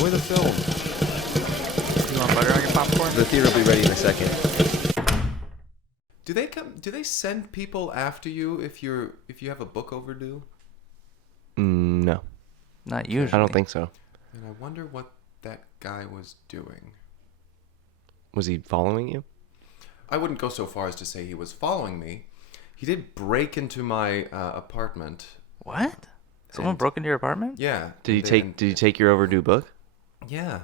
Enjoy the film. You want butter on your popcorn? The theater will be ready in a second. Do they send people after you if you have a book overdue? No. Not usually. I don't think so. And I wonder what that guy was doing. Was he following you? I wouldn't go so far as to say he was following me. He did break into my apartment. What? Someone broke into your apartment? Yeah. Did you take your overdue book? Yeah.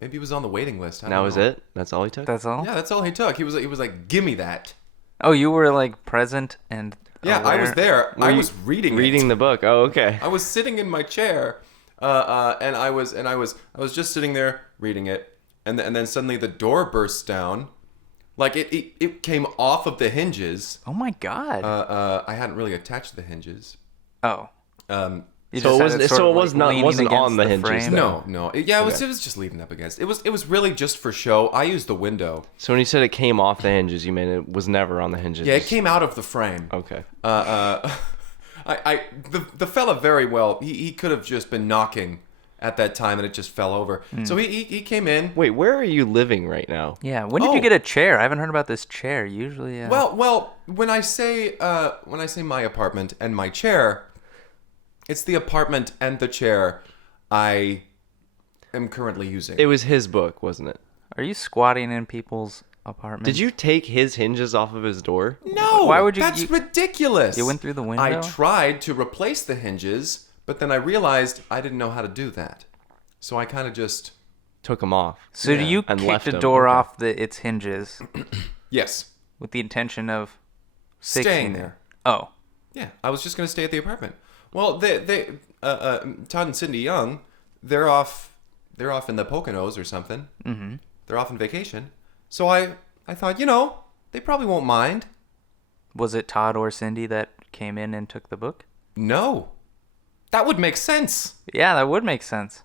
Maybe he was on the waiting list. That was it? That's all he took? That's all? Yeah, that's all he took. He was like, "Give me that." Oh, you were like present and Yeah, aware? I was there. I was reading the book. Oh, okay. I was sitting in my chair, and I was just sitting there reading it, and then suddenly the door bursts down, like it came off of the hinges. Oh my god. I hadn't really attached the hinges. Oh. You So just had it wasn't leaning on against the hinges, frame? though. No. It was just leaning up against. It was really just for show. I used the window. So when you said it came off the hinges, you mean it was never on the hinges? Yeah, it came out of the frame. Okay. The fella very well. He could have just been knocking at that time, and it just fell over. So he came in. Wait, where are you living right now? Yeah. When did you get a chair? I haven't heard about this chair. Usually. Well, when I say my apartment and my chair, it's the apartment and the chair I am currently using. It was his book, wasn't it? Are you squatting in people's apartments? Did you take his hinges off of his door? No. Why would you? That's ridiculous. You went through the window? I tried to replace the hinges, but then I realized I didn't know how to do that. So I kind of just... Took them off. So do you and kick left the them. door Okay. off its hinges Yes. with the intention of Staying fixing there. it? Oh. Yeah, I was just going to stay at the apartment. Well, they Todd and Cindy Young, they're off in the Poconos or something. Mm-hmm. They're off on vacation. So I thought, they probably won't mind. Was it Todd or Cindy that came in and took the book? No. That would make sense. Yeah, that would make sense.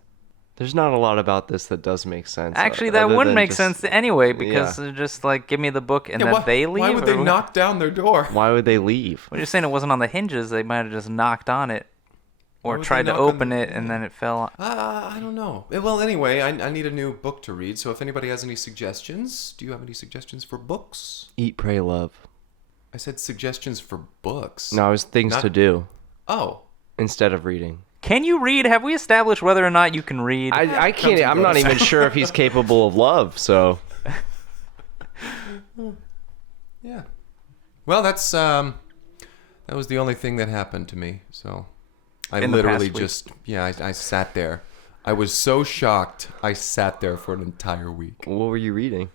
There's not a lot about this that does make sense. Actually, that other would than make just- sense anyway, because Yeah. they're just like, give me the book and Yeah, then they leave. Why would they or what? knock down their door? Why would they leave? Well, you're saying it wasn't on the hinges. They might have just knocked on it or would they tried to knock on open the- it and then it fell. I don't know. Well, anyway, I need a new book to read. So if anybody has any suggestions, do you have any suggestions for books? Eat, pray, love. I said suggestions for books. No, it was things Not- to do Oh. instead of reading. Can you read? Have we established whether or not you can read? I can't. I'm not even sure if he's capable of love. So Yeah. Well, that was the only thing that happened to me. So I In the literally past week. just I sat there. I was so shocked. I sat there for an entire week. what were you reading?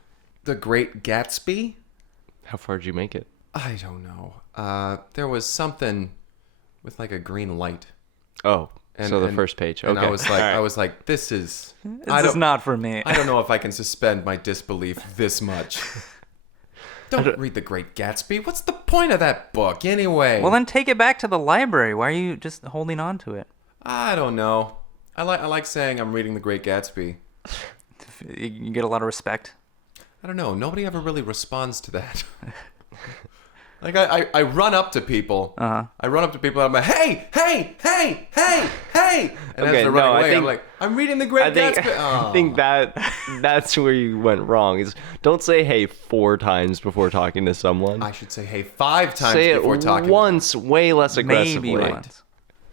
The Great Gatsby? How far did you make it? I don't know. There was something with like a green light. Oh, And, so the and- first page. And Okay. I was like, All right. I was like, this is. This is not for me. I don't know if I can suspend my disbelief this much. Don't read The Great Gatsby. What's the point of that book anyway? Well, then take it back to the library. Why are you just holding on to it? I don't know. I like saying I'm reading The Great Gatsby. You get a lot of respect. I don't know. Nobody ever really responds to that. Like I run up to people. Uh-huh. I run up to people and I'm like, hey, hey, hey, hey, hey. And as Okay, they're no, running I away, I'm think- like, I'm reading The Great I think, Gatsby. Oh. I think that's where you went wrong. Is don't say hey 4 times before talking to someone. I should say hey 5 times Say before it talking. once, way less aggressively. Maybe once.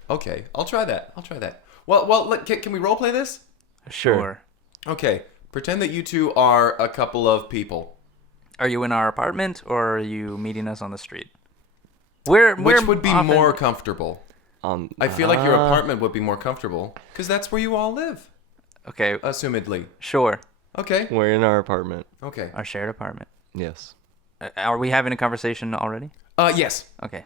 Okay, I'll try that. Well, can we role play this? Sure. Okay, pretend that you two are a couple of people. Are you in our apartment or are you meeting us on the street? Which Which would be more comfortable? Um, I feel like your apartment would be more comfortable because that's where you all live, Okay, assumedly. sure. Okay. We're in our apartment. Okay. Our shared apartment. Yes. Are we having a conversation already? Yes. Okay.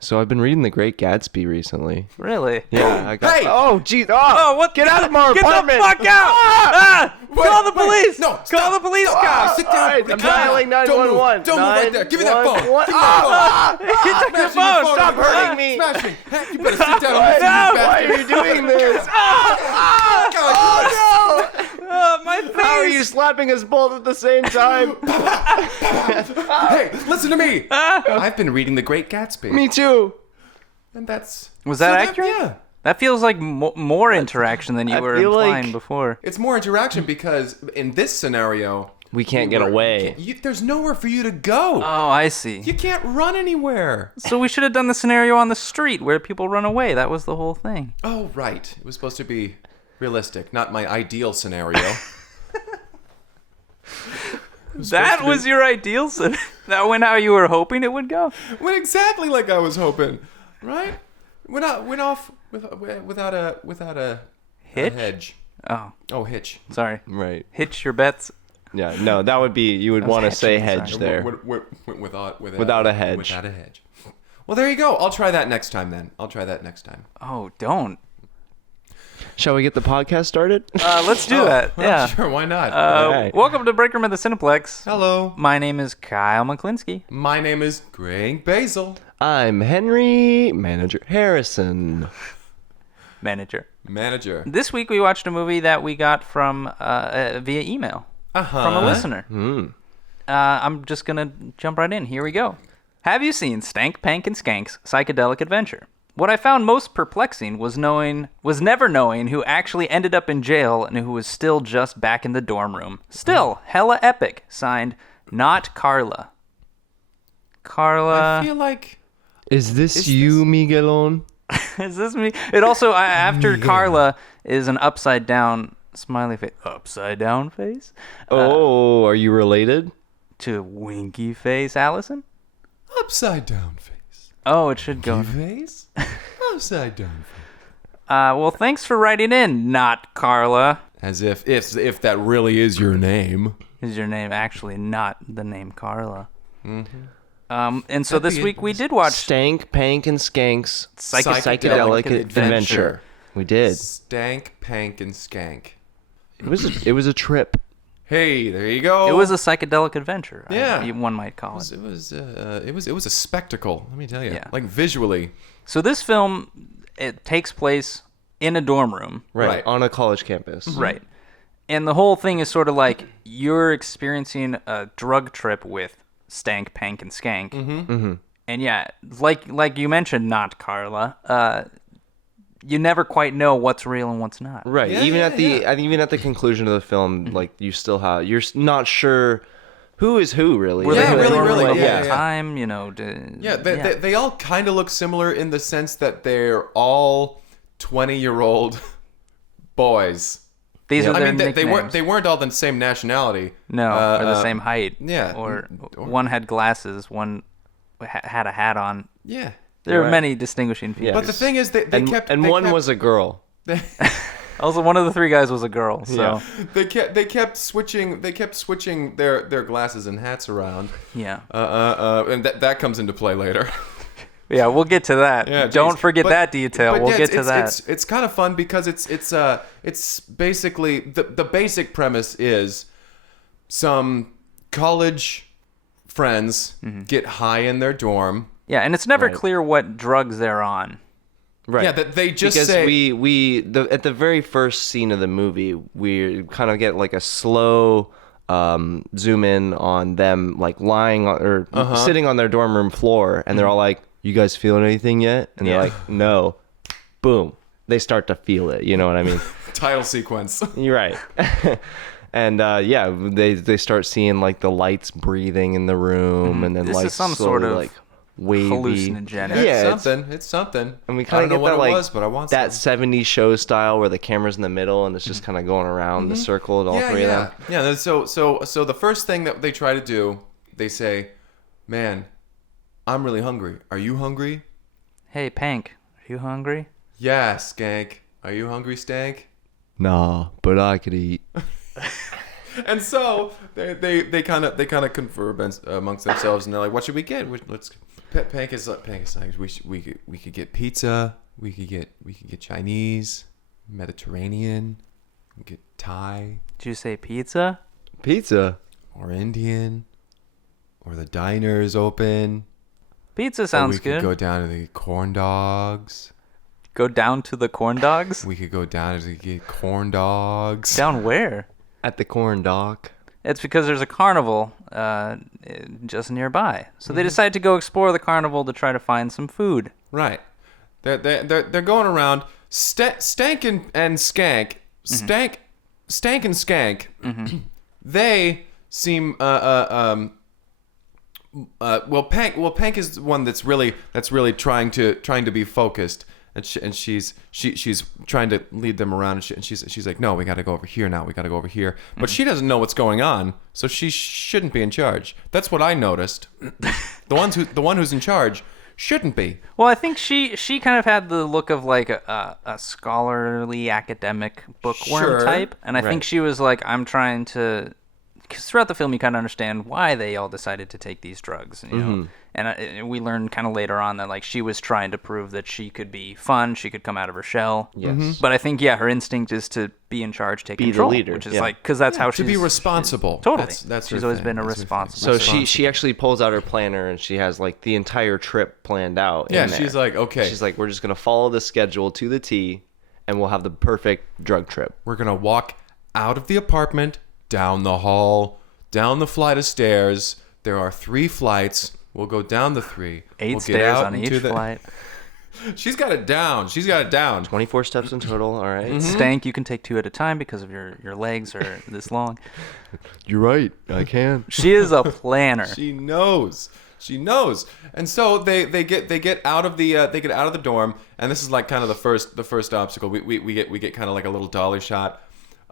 So I've been reading The Great Gatsby recently. Really? Yeah. I got, Hey! Oh, geez. Oh, what? Get out of my Get apartment! the fuck out! Ah! Wait, Call the wait, police! no, Call stop. the police Stop. cops! Sit down. All right, I'm dialing Don't move. 911. Don't move right there. Give me that phone. Give me that phone. He took the Smashing phone! your Stop on the hurting ground. me! Smashing. Hey, you better sit down and listen, No, you why bastard. are you doing this? God, My face! How are you slapping us both at the same time? Hey, listen to me. I've been reading The Great Gatsby. Me too. And that's... Was that accurate? Yeah. That feels like more interaction than you I were feel implying like- before. It's more interaction because in this scenario, We can't get away. there's nowhere for you to go. Oh, I see. You can't run anywhere. So we should have done the scenario on the street where people run away. That was the whole thing. Oh, right. It was supposed to be realistic, not my ideal scenario. That was your ideal scenario? That went how you were hoping it would go? Went exactly like I was hoping, right? Went off without a Hitch? hedge. Oh, Oh, hitch. sorry. Right. Hitch your bets. Yeah. No, that would be. You would was want to say hedging, hedge sorry. there. Without a hedge. Without a hedge. Well, there you go. I'll try that next time then. Oh, don't. Shall we get the podcast started? Let's do that. Well, Yeah. Sure, why not? Alright. Welcome to Break Room at the Cineplex. Hello. My name is Kyle McKlinsky. My name is Great Basil. I'm Henry Manager Harrison. Manager. Manager. This week we watched a movie that we got from via email from a listener. I'm just gonna jump right in. Here we go. Have you seen Stank, Pank, and Skank's Psychedelic Adventure? What I found most perplexing was never knowing who actually ended up in jail and who was still just back in the dorm room. Still, hella epic. Signed, not Carla. Carla. I feel like Is this you, Miguelon? Is this me? It also, after Carla, is an upside down smiley face. Upside down face? Oh, are you related? To winky face Allison? upside down face. Oh, it should go. Face? Upside down face. Well, thanks for writing in, not Carla. As if that really is your name. Is your name actually not the name Carla? And so this That'd be week we did watch Stank, Pank, and Skank's Psychedelic Adventure. We did. Stank, Pank, and Skank. It was a trip. Hey, there you go. It was a psychedelic adventure. Yeah. One might call it. It was a spectacle. Let me tell you. Yeah. Like visually. So this film, it takes place in a dorm room. Right. On a college campus. Right. And the whole thing is sort of like you're experiencing a drug trip with Stank, Pank, and Skank. Mm-hmm. And yeah, like you mentioned, not Carla. You never quite know what's real and what's not. Right. Yeah, even yeah, even at the conclusion of the film, like you still have you're not sure who is who really. Were Yeah, they really, dorm really, room yeah, at the yeah. time, Yeah, they all kind of look similar in the sense that they're all 20-year-old boys. These are I their mean, nicknames. they weren't all the same nationality. No, or the same height. yeah. Or one had glasses, one had a hat on. Yeah. There are Right. many distinguishing features. Yeah. But the thing is, they kept one was a girl. Also, one of the three guys was a girl. So Yeah. they kept switching their glasses and hats around. yeah. And that comes into play later. Yeah, we'll get to that. Yeah, Don't geez. forget But- that detail. but We'll yeah, get to that. It's kind of fun because it's basically the basic premise is some college friends Mm-hmm. get high in their dorm. Yeah, and it's never Right. clear what drugs they're on. Right. Yeah, that they just because say at the very first scene of the movie, we kind of get like a slow zoom in on them like lying on, or sitting on their dorm room floor, and they're all like, "You guys feeling anything yet?" And they're Yeah. like, "No." Boom. They start to feel it. You know what I mean? title sequence. You're right. And yeah, they start seeing like the lights breathing in the room, and then This like is some slowly, sort of like wavy hallucinogenic. Yeah, It's something. And we I kind don't of know get what that, it like, was, but I want that some. 70s show style where the camera's in the middle and it's just kind of going around the circle of all three of them. Yeah. So the first thing that they try to do, they say, "Man, I'm really hungry. Are you hungry?" Hey, Pank, are you hungry? Yeah, Skank. Are you hungry, Stank? Nah, but I could eat. And so they kind of confer amongst themselves, and they're like, "What should we get? Pank is like, we could get pizza. We could get Chinese, Mediterranean. We could get Thai Did you say pizza? Pizza? or Indian, or the diner is open. Pizza Or sounds we could good. go down to the corn dogs. Go down to the corn dogs? We could go down to get corn dogs. Down where? At the corn dock. It's because there's a carnival just nearby. So they decide to go explore the carnival to try to find some food. Right. They're going around. Stank and Skank, Stank and Skank, they seem Pank is the one that's really trying to be focused, and she's trying to lead them around, and she's like, no, we got to go over here now, we got to go over here, but she doesn't know what's going on, so she shouldn't be in charge. That's what I noticed. The one who's in charge shouldn't be. Well, I think she kind of had the look of like a scholarly academic bookworm type, and I think she was like, I'm trying to, because throughout the film you kind of understand why they all decided to take these drugs, you know. And we learned kind of later on that like she was trying to prove that she could be fun, she could come out of her shell. Yes. But I think her instinct is to be in charge, take Be control, the leader, which is like, because that's how she's To be responsible. Totally. That's she's her always thing. been a That's her thing. responsible. So she actually pulls out her planner and she has like the entire trip planned out. Yeah, in there. she's like, okay. She's like, we're just gonna follow the schedule to the T, and we'll have the perfect drug trip. We're gonna walk out of the apartment, down the hall, down the flight of stairs. There are 3 flights. We'll go down the 3. 8 we'll get stairs out on into each flight. She's got it down. 24 steps in total. All right. Stank, you can take 2 at a time because of your legs are this long. You're right. I can. She is a planner. She knows. And so they get out of the dorm, and this is like kind of the first obstacle. We get kind of like a little dolly shot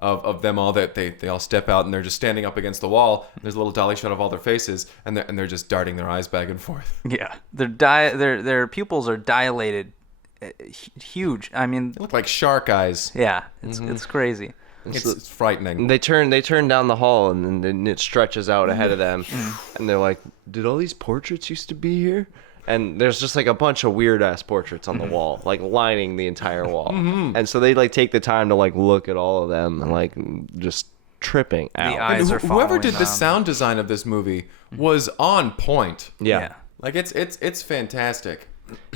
of them all, that they all step out and they're just standing up against the wall. There's a little dolly shot of all their faces, and they're just darting their eyes back and forth. Yeah, their pupils are dilated, huge. I mean, They look like shark eyes. yeah, it's crazy. It's frightening. They turn down the hall, and then it stretches out ahead of them, and they're like, "Did all these portraits used to be here?" And there's just like a bunch of weird ass portraits on the wall, like lining the entire wall. And so they like take the time to like look at all of them and like just tripping out. The eyes are Whoever following did the them. sound design of this movie was on point. Yeah. Like it's fantastic.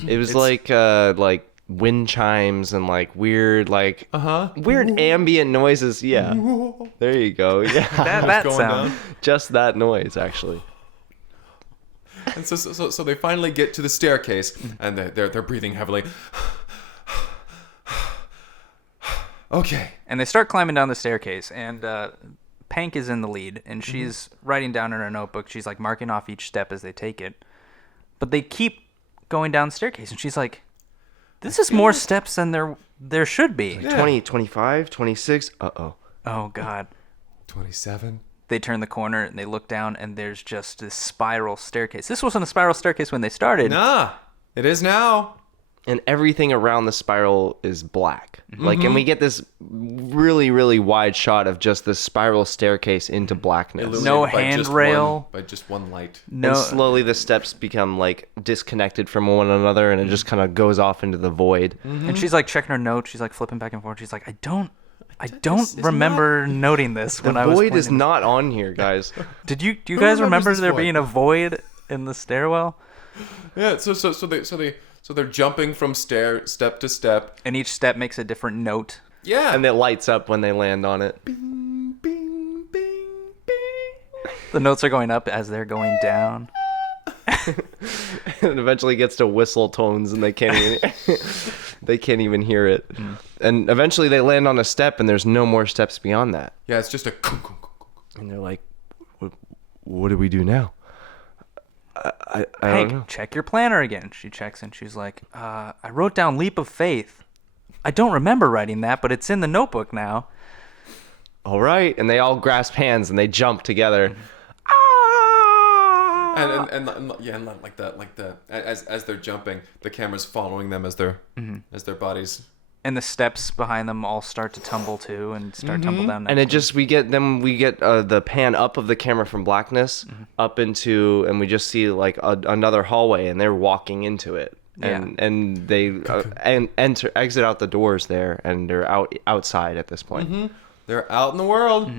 It was like wind chimes and like weird weird ambient noises. Yeah. There you go. Yeah. That going sound. down. Just that noise actually. And so they finally get to the staircase, and they're breathing heavily. Okay. And they start climbing down the staircase, and Pank is in the lead, and she's writing down in her notebook. She's like marking off each step as they take it. But they keep going down the staircase, and she's like, this is more steps than there should be. Yeah. 20, 25, 26. Uh-oh. Oh, God. 27. They turn the corner, and they look down, and there's just this spiral staircase. This wasn't a spiral staircase when they started. Nah, it is now. And everything around the spiral is black. Like, and we get this really, really wide shot of just this spiral staircase into blackness. Illuminated No by just handrail. by just one light. No. And slowly the steps become like disconnected from one another, and it just kind of goes off into the void. And she's like checking her notes. She's like flipping back and forth. She's like, I don't This is remember noting this The when I was void is pointing- not on here, guys. Do you Who guys remembers remember this there void? being a void in the stairwell? Yeah. So they're jumping from step to step. And each step makes a different note. Yeah. And it lights up when they land on it. Bing, bing, bing, bing. The notes are going up as they're going down. And eventually gets to whistle tones, and they can't even hear it. And eventually they land on a step, and there's no more steps beyond that. Yeah, it's just a. And they're like, what do we do now? I don't Hank, know. check your planner again. She checks and she's like, I wrote down leap of faith. I don't remember writing that, but it's in the notebook now. All right. And they all grasp hands, and they jump together. And like that, as they're jumping, the camera's following them as their bodies. And the steps behind them all start to tumble too and start to tumble down. And it just we get the pan up of the camera from blackness up into, and we just see like another hallway, and they're walking into it. And they exit out the doors there, and they're outside at this point. They're out in the world.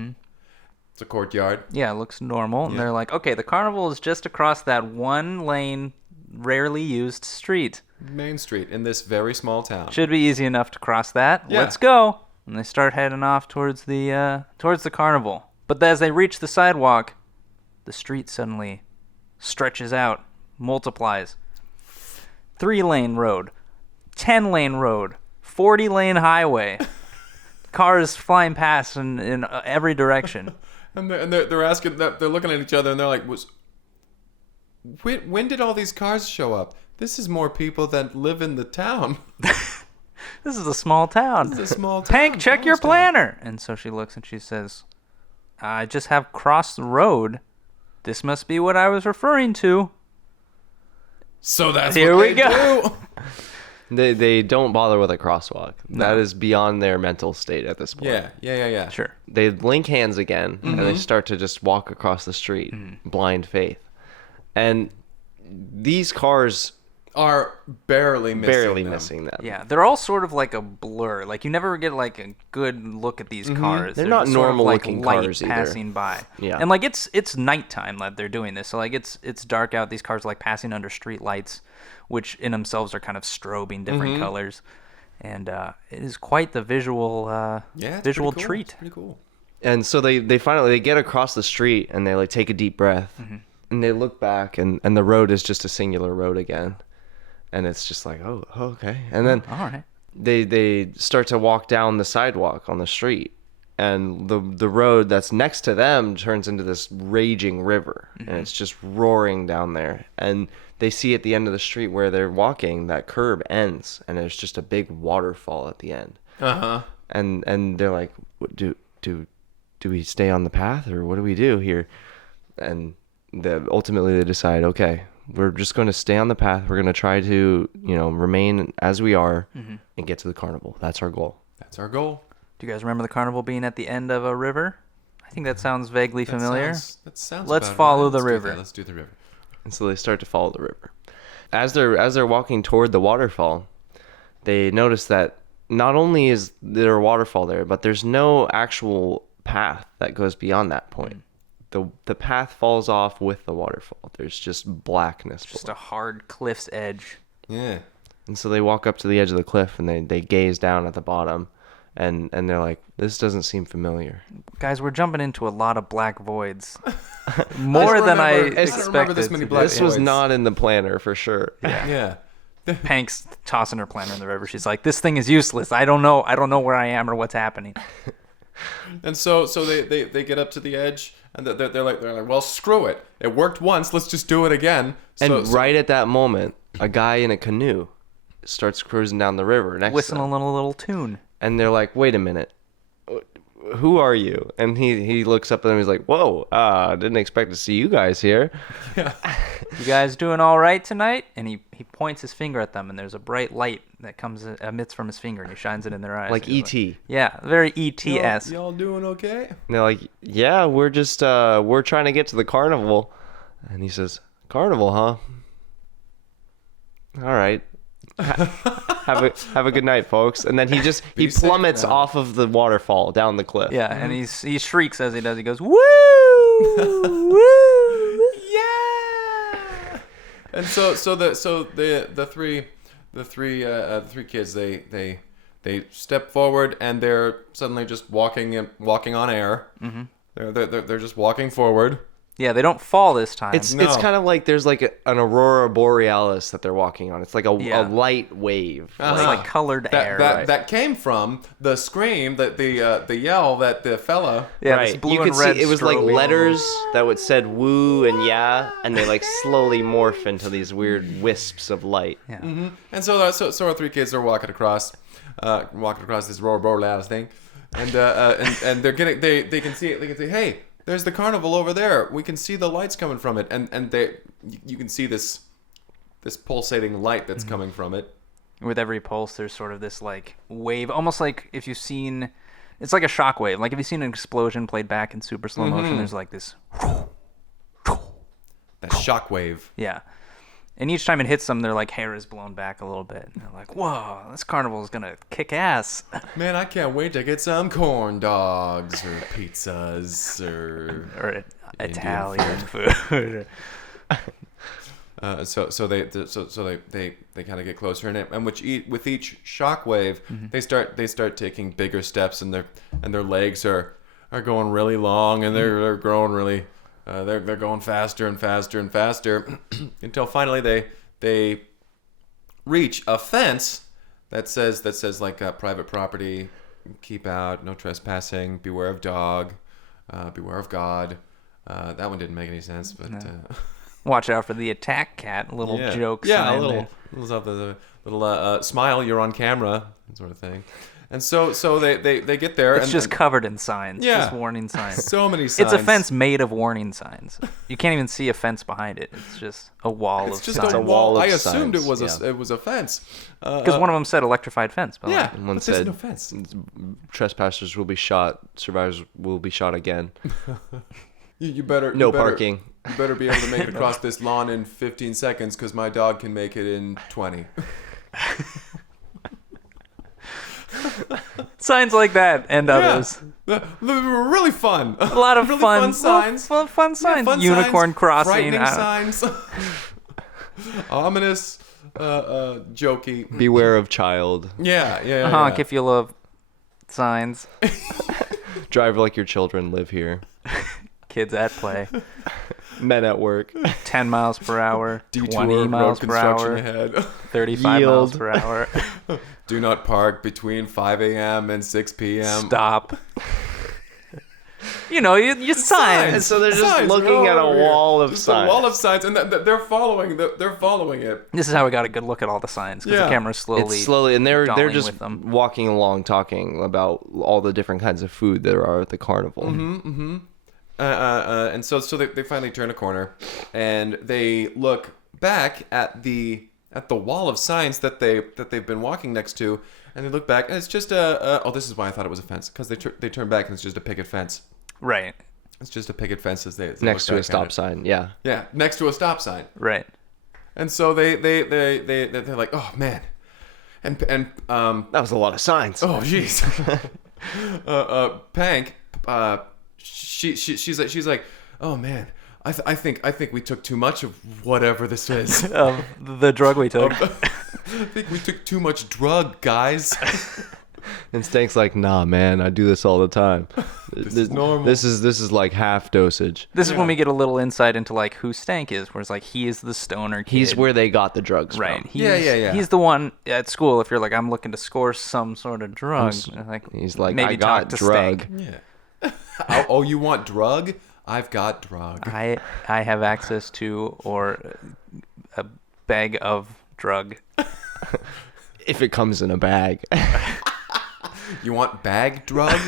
It's a courtyard. Yeah, it looks normal. And they're like, okay, the carnival is just across that one lane, rarely used street. Main Street in this very small town. Should be easy enough to cross that. Yeah. Let's go. And they start heading off towards the carnival. But as they reach the sidewalk, the street suddenly stretches out, multiplies. 3-lane road, 10-lane road, 40-lane highway. Cars flying past in every direction. And they're asking, they're looking at each other, and they're like, when did all these cars show up? This is more people than live in the town. This is a small town. This is a small town. Pank, check your planner. And so she looks and she says, I just have crossed the road. This must be what I was referring to. So that's Here what we they go. do. They don't bother with a crosswalk. That is beyond their mental state at this point. Yeah. Sure. They link hands again, and they start to just walk across the street, blind faith. And these cars Are barely missing them. Yeah, they're all sort of like a blur. Like you never get like a good look at these cars. They're not just sort of, normal like, looking light cars either. passing by. Yeah. And like it's nighttime that they're doing this. So like it's dark out. These cars are like passing under street lights, which in themselves are kind of strobing different colors. And it is quite the visual It's visual pretty cool. treat. It's pretty cool. And so they finally get across the street, and they like take a deep breath, and they look back, and the road is just a singular road again. And it's just like, oh, okay. And then All right. they start to walk down the sidewalk on the street, and the road that's next to them turns into this raging river, and it's just roaring down there. And they see at the end of the street where they're walking, that curb ends, and there's just a big waterfall at the end. And they're like, do we stay on the path, or what do we do here? And ultimately they decide, okay, we're just going to stay on the path. We're going to try to, remain as we are and get to the carnival. That's our goal. That's our goal. Do you guys remember the carnival being at the end of a river? I think that sounds vaguely familiar. That sounds Let's about follow right. the Let's do river. that. Let's do the river. And so they start to follow the river. As they're walking toward the waterfall, they notice that not only is there a waterfall there, but there's no actual path that goes beyond that point. The path falls off with the waterfall. There's just blackness. Just a hard cliff's edge. Yeah. And so they walk up to the edge of the cliff, and they gaze down at the bottom, and they're like, this doesn't seem familiar. Guys, we're jumping into a lot of black voids. More than I expected. remember this many black This was voids. not in the planner for sure. Yeah. Pank's tossing her planner in the river. She's like, this thing is useless. I don't know where I am or what's happening. And so they get up to the edge, and they're like, well, screw it. It worked once. Let's just do it again. And right at that moment, a guy in a canoe starts cruising down the river next to Whistling them. a little tune. And they're like, wait a minute. Who are you? And he looks up at them. He's like, whoa, didn't expect to see you guys here. You guys doing all right tonight? And he points his finger at them, and there's a bright light that emits from his finger, and he shines it in their eyes. Like And he's E.T. yeah, very E.T.-esque. Y'all doing okay? And they're like, yeah, we're just, we're trying to get to the carnival. And he says, carnival, huh? All right. Have a good night, folks. And then he plummets off of the waterfall down the cliff. Yeah, and he shrieks as he does. He goes, woo! Woo! Yeah. And so the three kids they step forward, and they're suddenly just walking on air. Mm-hmm. They're just walking forward. Yeah, they don't fall this time. It's kind of like there's like an aurora borealis that they're walking on. It's like a light wave. It's like colored air. That came from the scream, the yell that the fella. Yeah, Right. this blue You could and red see it was like strobing. letters that would said woo and yeah, and they like slowly morph into these weird wisps of light. Yeah. Mm-hmm. And so our three kids are walking across this borealis thing, and they're getting they can see it. They can say, hey, there's the carnival over there. We can see the lights coming from it, and you can see this pulsating light that's coming from it. With every pulse, there's sort of this like wave, almost like if you've seen, it's like a shock wave. Like if you've seen an explosion played back in super slow motion, there's like this. That shock wave. Yeah. And each time it hits them, their like hair is blown back a little bit. And they're like, whoa, this carnival is going to kick ass. Man, I can't wait to get some corn dogs or pizzas Or Italian food. So they kind of get closer, and with each shock wave, they start taking bigger steps, and their legs are going really long, and they're growing really. They're going faster and faster and faster until finally they reach a fence that says like private property, keep out, no trespassing, beware of dog, beware of God. That one didn't make any sense, but Watch out for the attack cat. Little joke sign. A little smile, you're on camera, sort of thing. And so they get there. It's just covered in signs. Yeah. Just warning signs. So many signs. It's a fence made of warning signs. You can't even see a fence behind it. It's just a wall of signs. It's just a wall. I assumed signs, it was a fence. Because one of them said electrified fence. But yeah, One but said there's no fence. trespassers will be shot, survivors will be shot again. You better parking. You better be able to make it across this lawn in 15 seconds because my dog can make it in 20. Signs like that and others. They were really fun. A lot of really fun signs. Fun signs. Fun Unicorn signs, crossing. Frightening signs. Ominous. Jokey. Beware of child. Yeah. Honk if you love signs. Drive like your children live here. Kids at play. Men at work. 10 miles per hour. Detour, 20 miles road per hour. construction ahead. 35 Yield. miles per hour. Do not park between 5 a.m. and 6 p.m. Stop. Your signs. And so they're just Signs, looking at a over wall here. of Just signs. a wall of signs, and they're following. They're following it. This is how we got a good look at all the signs because Yeah. the camera's It's slowly, and they're dolling just with them. walking along, talking about all the different kinds of food there are at the carnival. And so they finally turn a corner, and they look back at the wall of signs that they've been walking next to, and they look back, and it's just this is why I thought it was a fence, because they turn back and it's just a picket fence. Right. It's just a picket fence as they Next look to a back at stop it. sign, yeah. Yeah, next to a stop sign. Right. And so they're like, oh man, and That was a lot of signs. oh jeez, Pank, she's like, oh man, I think we took too much of whatever this is. The drug we took. I think we took too much drug, guys. And Stank's like, nah, man, I do this all the time. This is normal. This is like half dosage. This is when we get a little insight into like who Stank is, where it's like he is the stoner kid. He's where they got the drugs right. from. Yeah. He's the one at school. If you're like, I'm looking to score some sort of drug, He's like, maybe I got talk to drug. Stank. Yeah. Oh, you want drug? I've got drug. I have access to or a bag of drug. If it comes in a bag. You want bag drug?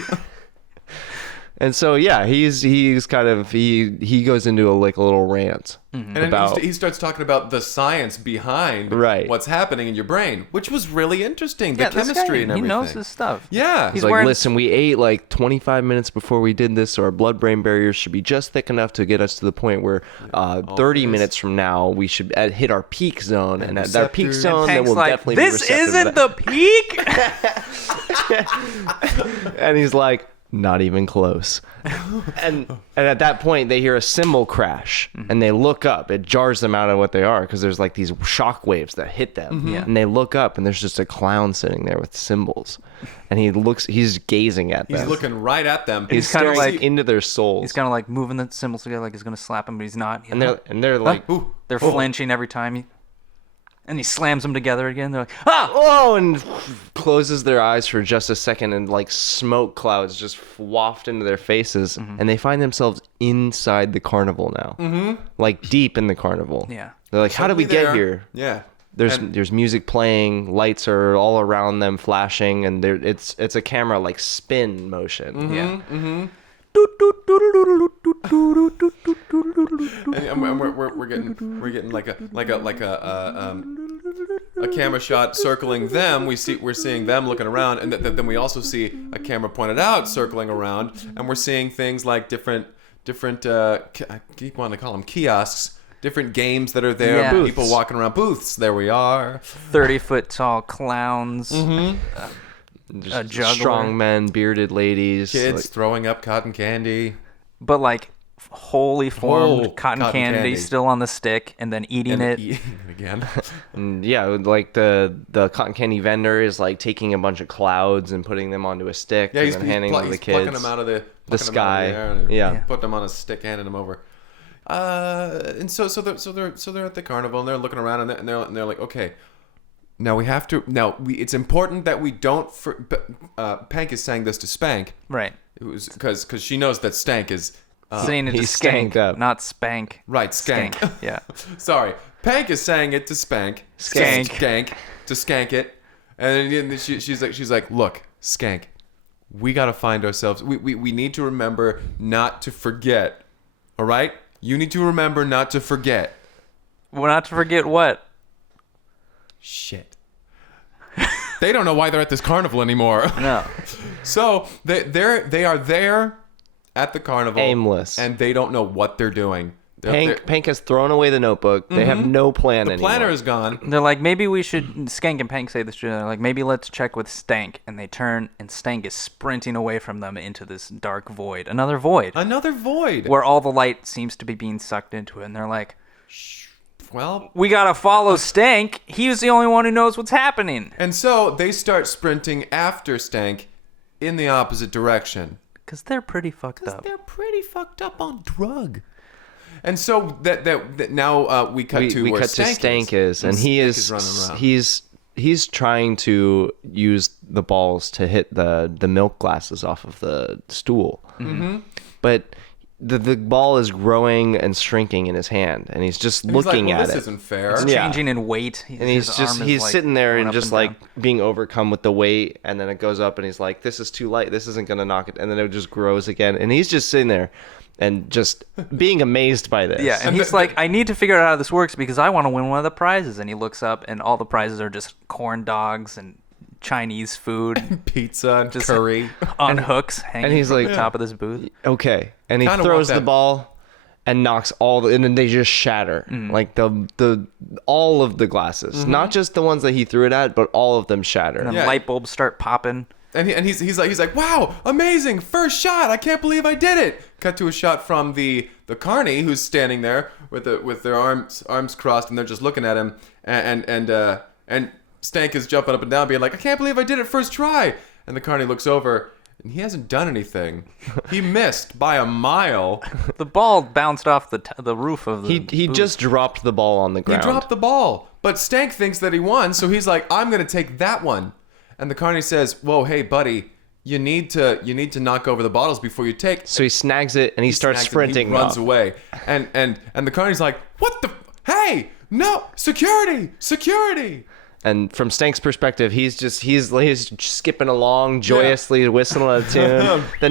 And so yeah, he's kind of he goes into a little rant And then about he starts talking about the science behind Right. what's happening in your brain, which was really interesting. The Yeah, this chemistry guy, and he everything. knows his stuff. Yeah. He's He's like, wearing- listen, we ate like 25 minutes before we did this, so our blood-brain barriers should be just thick enough to get us to the point where 30 this. minutes from now we should hit our peak zone, and at our peak receptors. zone, then Hank's we'll like, definitely this be receptive to isn't the peak. and he's like, not even close. and at that point, they hear a cymbal crash, and they look up. It jars them out of what they are because there's like these shock waves that hit them, Yeah. and they look up, and there's just a clown sitting there with cymbals, and he's gazing at them. He's looking right at them. He's kinda staring like- into their souls. He's kind of like moving the cymbals together like he's gonna slap him, but he's not. and they're like, Ooh. They're flinching every time. And he slams them together again. They're like, ah! oh, and closes their eyes for just a second, and like smoke clouds just waft into their faces, and they find themselves inside the carnival now, like deep in the carnival. Yeah. They're like, how did we get There. here? Yeah. There's music playing, lights are all around them flashing, and it's a camera like spin motion. Yeah. And we're getting like a camera shot circling them. We're seeing them looking around, and then we also see a camera pointed out circling around, and we're seeing things like different I keep wanting to call them kiosks, different games that are there, Yeah. people walking around booths. There we are. 30-foot tall clowns. Just A juggler. strong men, bearded ladies, Kids like- throwing up cotton candy. But like wholly formed Whoa, cotton cotton candy, candy. still on the stick, and then eating And it. eating it again. and yeah, like the cotton candy vendor is like taking a bunch of clouds and putting them onto a stick, Yeah, and he's then handing them to the he's plucking kids. them out of the sky. and Yeah. putting them on a stick, handing them over. And so they're at the carnival, and they're looking around, and they're like, okay, Now we have to. It's important that we don't. Pank is saying this to Spank. Right. It was because she knows that Stank is. Saying it to he's Skank, skanked up. not Spank. Right, Skank. Yeah. Sorry, Pank is saying it to Spank. Skank. Skank to skank it, and then she's like, look, Skank, we gotta find ourselves. We need to remember not to forget. All right, you need to remember not to forget. Well, not to forget what? Shit. They don't know why they're at this carnival anymore. No. So they are there at the carnival, Aimless. and they don't know what they're doing. Pank has thrown away the notebook. They have no plan The anymore. planner is gone. They're like, maybe we should. Skank and Pank say this. They're like, maybe let's check with Stank. And they turn, and Stank is sprinting away from them into this dark void. Another void. Another void. Where all the light seems to be being sucked into it. And they're like, Well, we gotta follow Stank. He's the only one who knows what's happening. and so they start sprinting after Stank in the opposite direction. Because they're pretty fucked up. They're pretty fucked up on drug. And so that now we cut to we where cut to Stank is, and he Stank is running around. he's trying to use the balls to hit the milk glasses off of the stool, but the ball is growing and shrinking in his hand, and he's just And he's looking like, well, at this it. isn't fair. It's Yeah. changing in weight. And he's sitting there and just like being overcome with the weight, and then it goes up, and he's like, "This is too light. This isn't gonna knock it." And then it just grows again, and he's just sitting there, and just being amazed by this. Yeah, and he's like, I need to figure out how this works because I want to win one of the prizes. And he looks up, and all the prizes are just corn dogs and Chinese food, Pizza and Just- curry. on hooks hanging he's from like- the top of this booth. Okay, and he Kinda throws want the that. ball and knocks and then they just shatter, like the all of the glasses, not just the ones that he threw it at, but all of them shatter. And Yeah. light bulbs start popping. And he's like, wow, amazing, first shot, I can't believe I did it. Cut to a shot from the carny who's standing there with their arms crossed, and they're just looking at him, and Stank is jumping up and down, being like, I can't believe I did it first try. And the carny looks over, and he hasn't done anything. He missed by a mile. The ball bounced off the roof of the He booth. just dropped the ball on the He ground. dropped the ball, but Stank thinks that he won, so he's like, I'm gonna take that one. And the carny says, whoa, hey buddy, you need to knock over the bottles before you take. So he snags it and he starts snags it, sprinting. He runs off. away, and the carny's like, what the? Hey, no, security. And from Stank's perspective, he's skipping along joyously, whistling a tune. The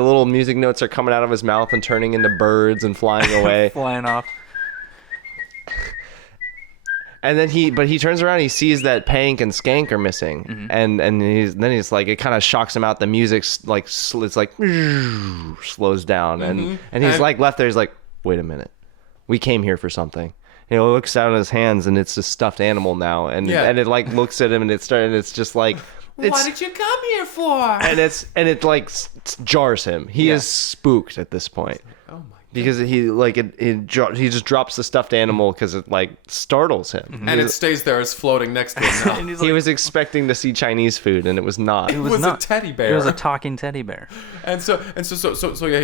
little music notes are coming out of his mouth and turning into birds and flying away. flying off. And then he turns around, and he sees that Pank and Skank are missing, and he's like, it kind of shocks him out. The music's like it's like slows down, and he's like left there. He's like, wait a minute, we came here for something. He looks down at his hands, and it's a stuffed animal now, and it like looks at him, and it's just like, What did you come here for? and it like jars him. He is spooked at this point. Oh my. Because he just drops the stuffed animal because it like startles him. And it stays there as floating next to him now. And he's He like, was expecting to see Chinese food, and it was not. It was a teddy bear. It was a talking teddy bear. And so yeah,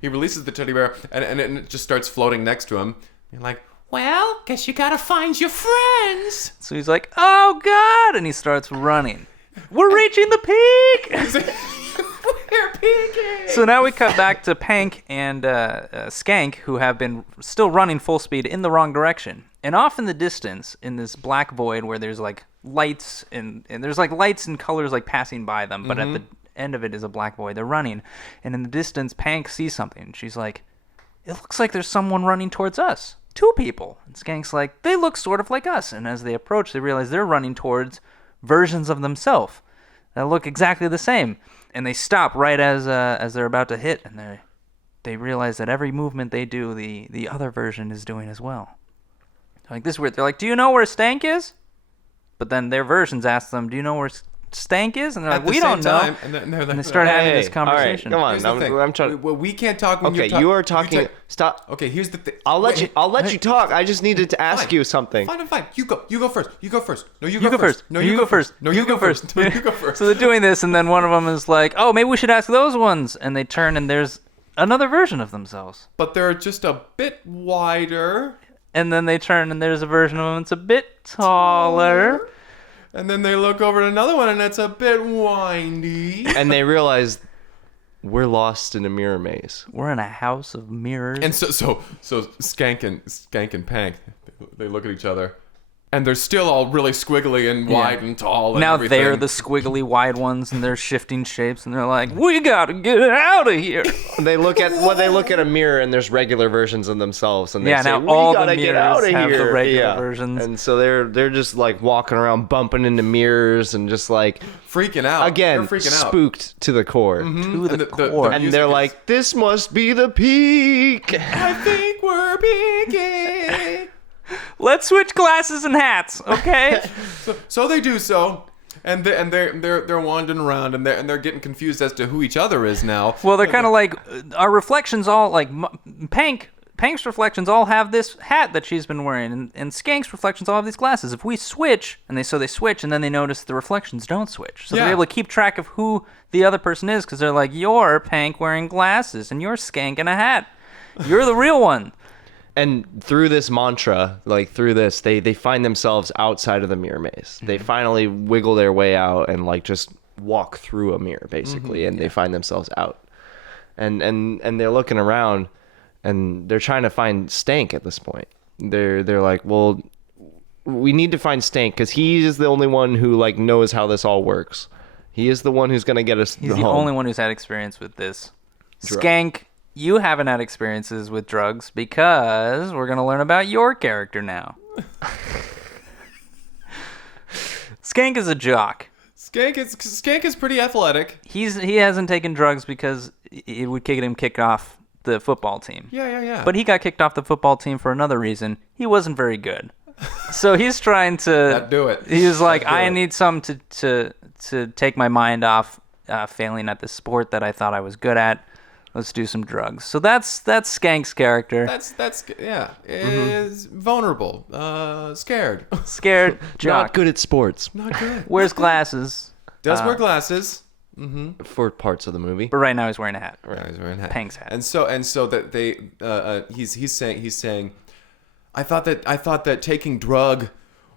he releases the teddy bear, and it just starts floating next to him. You're like, well, guess you gotta find your friends. So he's like, oh God, and he starts running. We're reaching the peak. We're peeking. So now we cut back to Pank and Skank, who have been still running full speed in the wrong direction. And off in the distance, in this black void where there's like lights and there's like lights and colors like passing by them, but at the end of it is a black void. They're running, and in the distance, Pank sees something. She's like, it looks like there's someone running towards us. 2 people. And Skank's like, they look sort of like us. And as they approach, they realize they're running towards versions of themselves that look exactly the same. And they stop right as they're about to hit, and they realize that every movement they do, the other version is doing as well. Like, this is weird. They're like, do you know where Stank is? But then their versions ask them, do you know where Stank is? And they're like, we don't know. And And they start having this Hey, conversation. all right, Here's come on. the thing. I'm trying. Well, we can't talk when Okay, you're you are talking. Stop. Okay, here's the thing. I'll let you talk. I just needed to ask you something. Fine. You go first. No, You go first. No, you go first. No, you go first. No, you go first. So they're doing this, and then one of them is like, oh, maybe we should ask those ones. And they turn, and there's another version of themselves. But they're just a bit wider. And then they turn, and there's a version of them that's a bit taller. And then they look over at another one, and it's a bit windy. And they realize we're lost in a mirror maze. We're in a house of mirrors. And so Skank and Pank, they look at each other, and they're still all really squiggly and wide and tall. And now everything. they're the squiggly wide ones, and they're shifting shapes, and they're like, "We gotta get out of here." They look at a mirror, and there's regular versions of themselves, and they say, now "We all the gotta get out mirrors of have here." the regular versions. And so they're just like walking around, bumping into mirrors, and just like freaking out. again, they're freaking out. spooked to the core. To the core. And they're like, "This must be the peak." I think we're peaking. Let's switch glasses and hats, okay? So they do so, and they're wandering around, and they're getting confused as to who each other is now. Well, they're kind of like our reflections all like Pank's reflections all have this hat that she's been wearing, and Skank's reflections all have these glasses. If we switch, they switch, and then they notice the reflections don't switch. So they're able to keep track of who the other person is, because they're like, "You're Pank wearing glasses, and you're Skank in a hat. You're the real one." And through this mantra, like through this, they find themselves outside of the mirror maze. They finally wiggle their way out and like just walk through a mirror, basically, and they find themselves out. And they're looking around, and they're trying to find Stank at this point. They're like, well, we need to find Stank because he is the only one who like knows how this all works. He is the one who's gonna get us. He's the home. only one who's had experience with this. Drug. Skank, you haven't had experiences with drugs because we're going to learn about your character now. Skank is a jock. Skank is pretty athletic. He hasn't taken drugs because it would get him kicked off the football team. Yeah. But he got kicked off the football team for another reason. He wasn't very good. So he's trying to... That do it. He was like, I it. need something to take my mind off failing at the sport that I thought I was good at. Let's do some drugs. So that's Skank's character. That's is vulnerable, scared, Jock. Not good at sports. not good. Wears glasses. Does wear glasses. For parts of the movie. But right now he's wearing a hat. Right, he's wearing a hat. Pank's hat. And so that they he's saying, I thought that taking drug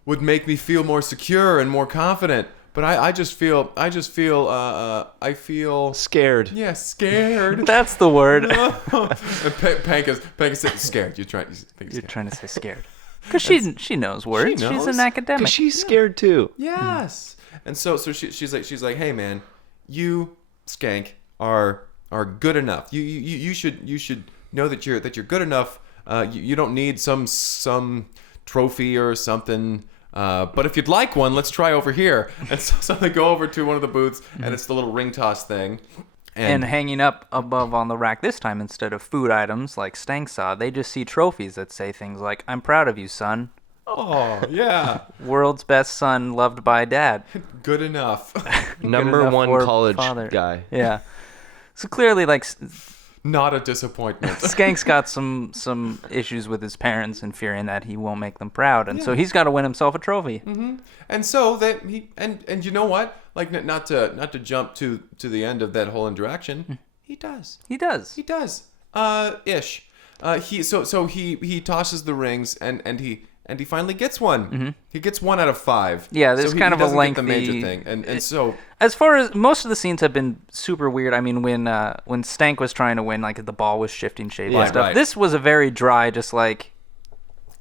would make me feel more secure and more confident. But I feel Scared. yeah, scared. That's the word. Pank is scared. You're trying to say scared. Because she knows words. She knows. She's an academic. 'Cause she's scared too. Yes. And so she's like, hey man, you Skank are good enough. You should know that you're good enough. You don't need some trophy or something. But if you'd like one, let's try over here. And so they go over to one of the booths, and it's the little ring toss thing. And hanging up above on the rack this time, instead of food items like Stank saw, they just see trophies that say things like, "I'm proud of you, son. Oh, yeah. World's best son, loved by dad." Good enough. Number enough one for college father. guy. Yeah. So clearly, like, Not a disappointment. Skank's got some issues with his parents and fearing that he won't make them proud, and so he's got to win himself a trophy. And so that and you know what? Like not to jump to the end of that whole interaction. He does. He does. Ish. He tosses the rings and he finally gets one. He gets 1 out of 5. Yeah, there's so kind he of a doesn't get the lengthy major thing. And so as far as most of the scenes have been super weird. I mean, when Stank was trying to win, like the ball was shifting shape and stuff. right. This was a very dry, just like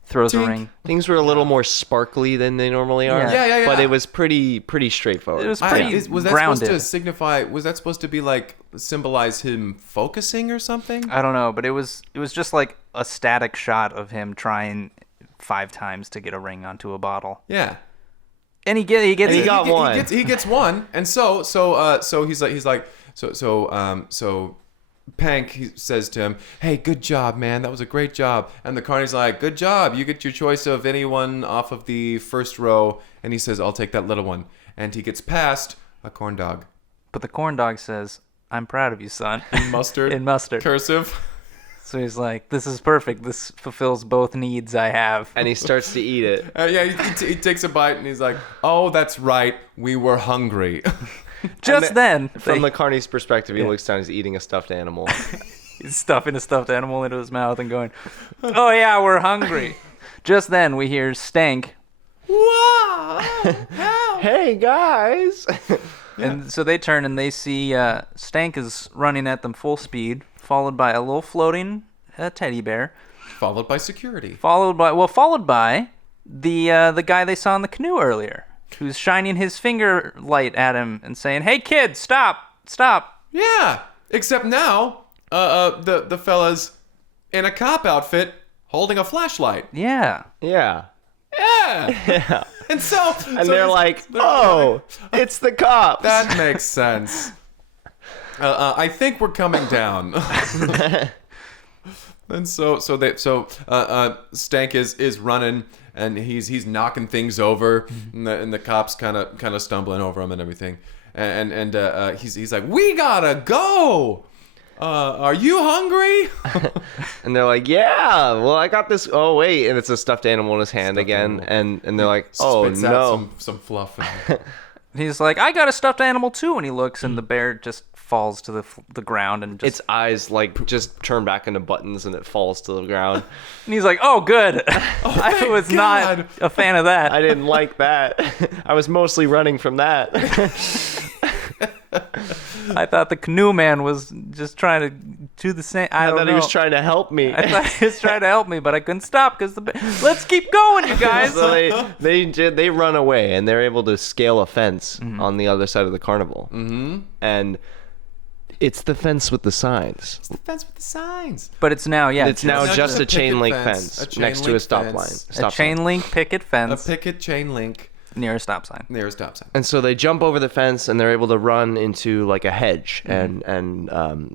throws a Tink. ring. Things were a little more sparkly than they normally are. Yeah. But it was pretty straightforward. It was pretty was that grounded. supposed to signify? Was that supposed to be like symbolize him focusing or something? I don't know, but it was just like a static shot of him trying 5 times to get a ring onto a bottle. Yeah. And he gets And he it. got one. He gets one, and so Pank says to him, "Hey, good job, man. That was a great job." And the carney's like, "Good job. You get your choice of anyone off of the first row." And he says, "I'll take that little one." And he gets past a corn dog. But the corn dog says, "I'm proud of you, son." Mustard. In mustard. Cursive. So he's like, "This is perfect. This fulfills both needs I have." And he starts to eat it. He takes a bite and he's like, "Oh, that's right. We were hungry." Just then, From the carney's perspective, he looks down. He's eating a stuffed animal. he's stuffing a stuffed animal into his mouth and going, "Oh yeah, we're hungry." Just then, we hear Stank Whoa! Help! Hey guys. And so they turn and they see Stank is running at them full speed, followed by a little floating teddy bear, Followed by security. followed by the guy they saw in the canoe earlier, who's shining his finger light at him and saying, "Hey kid, stop." Yeah. Except now, the fella's in a cop outfit holding a flashlight. Yeah. Yeah. Yeah. And so They're like, oh, it's the cops. that makes sense. I think we're coming down. And so Stank is running and he's knocking things over and the cops kind of stumbling over him and everything. And he's like, "We gotta go. Are you hungry?" And they're like, yeah, well, I got this. Oh, wait. And it's a stuffed animal in his hand again. And they're like, oh, Spits no. out some fluff. He's like, "I got a stuffed animal too," and he looks, and the bear just falls to the ground and just. Its eyes, like, just turn back into buttons and it falls to the ground. And he's like, "Oh, good." I was God. not a fan of that. I didn't like that. I was mostly running from that. I thought the canoe man was just trying to do the same. I thought he was trying to help me. I thought he was trying to help me, but I couldn't stop because let's keep going, you guys. So they run away and they're able to scale a fence on the other side of the carnival. Mm-hmm. And it's the fence with the signs. It's the fence with the signs. But it's now, It's now Now just a chain picket link fence. fence A chain next to a link stop fence. line. a chain link picket A fence picket chain link near a stop sign. near a stop sign. And so they jump over the fence and they're able to run into like a hedge. And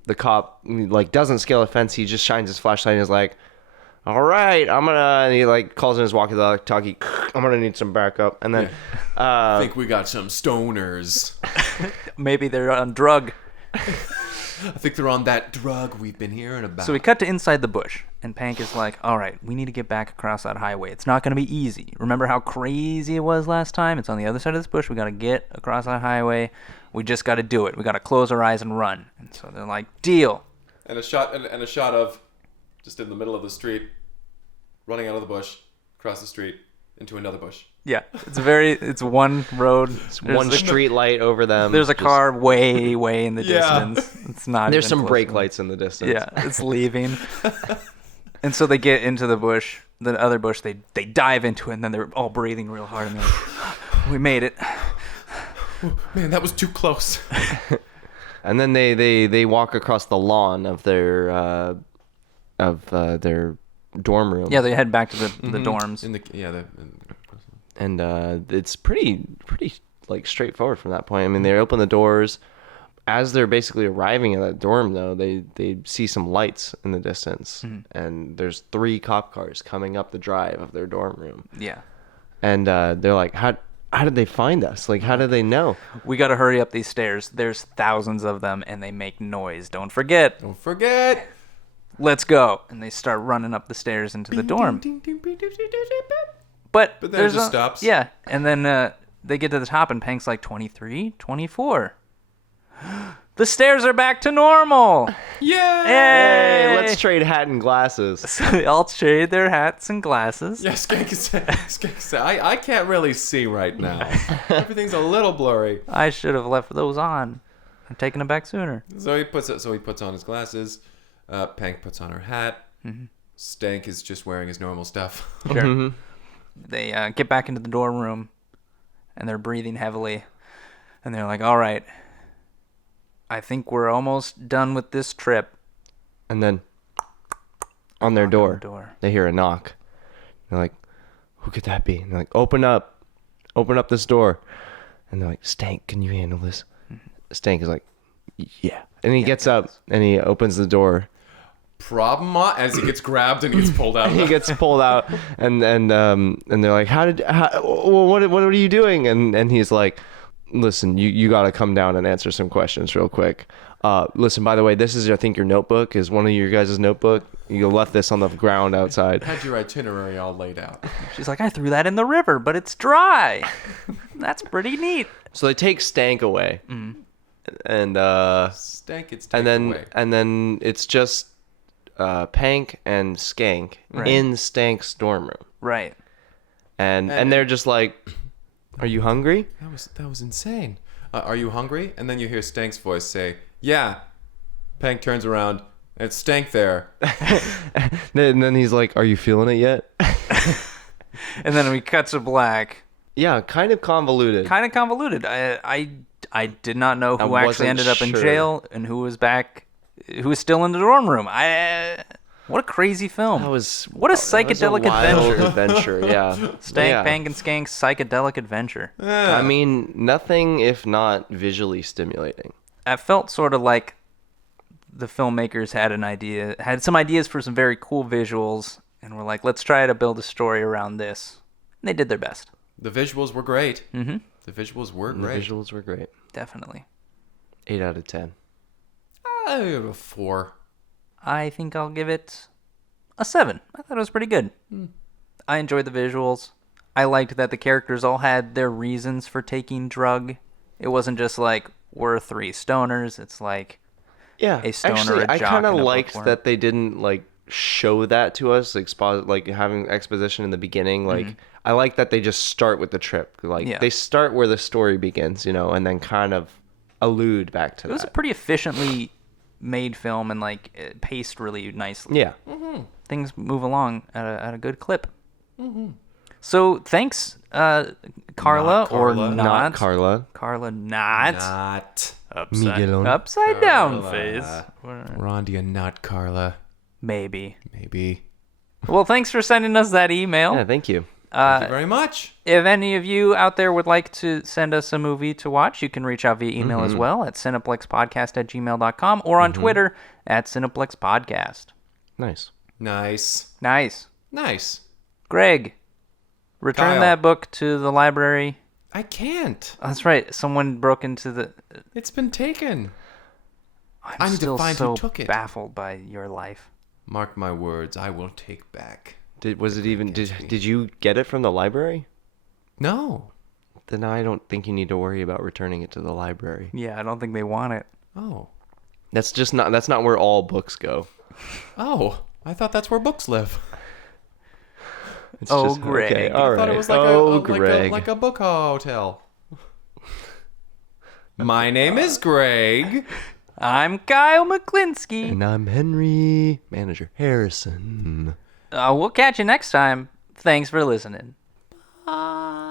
the cop like doesn't scale a fence. He just shines his flashlight and is like, all right, and he like calls in his walkie-talkie, I'm gonna need some backup. And then I think we got some stoners. Maybe they're on drug. I think they're on that drug we've been hearing about. So we cut to inside the bush, and Pank is like, all right, we need to get back across that highway. It's not going to be easy. Remember how crazy it was last time? It's on the other side of this bush. We got to get across that highway. We just got to do it. We got to close our eyes and run. And so they're like, deal. And a shot of just in the middle of the street, running out of the bush, across the street, into another bush. Yeah, it's one road. one street light over them. There's a Just- car way in the Yeah. distance. It's not. There's even some close brake enough. lights in the distance. Yeah, it's leaving. And so they get into the bush, the other bush. They dive into it, and then they're all breathing real hard, and they're like, "We made it." Man, that was too close. And then they walk across the lawn of their dorm room. Yeah, they head back to the dorms. And it's pretty like straightforward from that point. I mean, they open the doors. As they're basically arriving at that dorm, though, they see some lights in the distance, and there's 3 cop cars coming up the drive of their dorm room. Yeah. And they're like, how did they find us? Like, how did they know? We got to hurry up these stairs. There's thousands of them, and they make noise. Don't forget. Let's go. And they start running up the stairs into the dorm. But then it there's just stops. Yeah. And then they get to the top, and Pank's like 23, 24. The stairs are back to normal. Yay! Hey, let's trade hat and glasses. So they all trade their hats and glasses. Yeah, Skank is I can't really see right now. Everything's a little blurry. I should have left those on and taken them back sooner. So he puts on his glasses. Pank puts on her hat. Stank is just wearing his normal stuff. Sure. They get back into the dorm room, and they're breathing heavily. And they're like, all right, I think we're almost done with this trip. And then on their door, door. they hear a knock. They're like, who could that be? And they're like, open up this door. And they're like, Stank, can you handle this? Stank is like, yeah. And he gets up and he opens the door. Problem as he gets grabbed and he gets pulled out. He gets pulled out, and they're like, what are you doing? And he's like, listen, you got to come down and answer some questions real quick. Listen, by the way, this is, I think, your notebook is one of your guys' notebook. You left this on the ground outside. Had your itinerary all laid out. She's like, I threw that in the river, but it's dry. That's pretty neat. So they take Stank away, and Stank gets taken away. and then it's just Pank and Skank in Stank's dorm room. Right. and they're just like, "Are you hungry?" That was insane. Are you hungry? And then you hear Stank's voice say, "Yeah." Pank turns around. And it's Stank there. And then he's like, "Are you feeling it yet?" And then we cut to black. Yeah, kind of convoluted. I did not know who actually wasn't ended up in sure. jail and who was still in the dorm room. What a crazy film. What a psychedelic adventure. Yeah. Stank, Pank, and Skank's psychedelic adventure. I mean, nothing if not visually stimulating. I felt sort of like the filmmakers had some ideas for some very cool visuals, and were like, let's try to build a story around this. And they did their best. The visuals were great. Mm-hmm. The visuals were The great. visuals were great. Definitely. 8 out of 10. I give it a 4. I think I'll give it a 7. I thought it was pretty good. I enjoyed the visuals. I liked that the characters all had their reasons for taking drug. It wasn't just like, we're 3 stoners. It's like, Yeah, a stoner, actually, a I jock, kind of and a liked bookworm. that they didn't like show that to us, like having exposition in the beginning. Like, I like that they just start with the trip. Like, they start where the story begins, and then kind of allude back to It was a pretty efficiently made film and like it paced really nicely. Yeah. Things move along at a good clip. So thanks, Carla, Not or Carla. not. Not Carla. Carla, not. Not. Upside down face. Rondia, not Carla. Maybe. Maybe. Well, thanks for sending us that email. Yeah, thank you. Thank you very much. If any of you out there would like to send us a movie to watch, you can reach out via email as well at cineplexpodcast@gmail.com or on Twitter at cineplexpodcast. Nice. Nice. Nice. Nice. Greg, return Kyle. that book to the library. I can't. Oh, that's right. Someone broke into the... It's been taken. I'm I need to still find so who took it. baffled by your life. Mark my words, I will take back. Did you get it from the library? No. Then I don't think you need to worry about returning it to the library. Yeah, I don't think they want it. Oh. That's not where all books go. Oh. I thought that's where books live. It's Greg. Okay, all I right. thought it was like Greg. like a book hotel. My name is Greg. I'm Kyle McKlinsky. And I'm Henry, Manager Harrison. We'll catch you next time. Thanks for listening. Bye.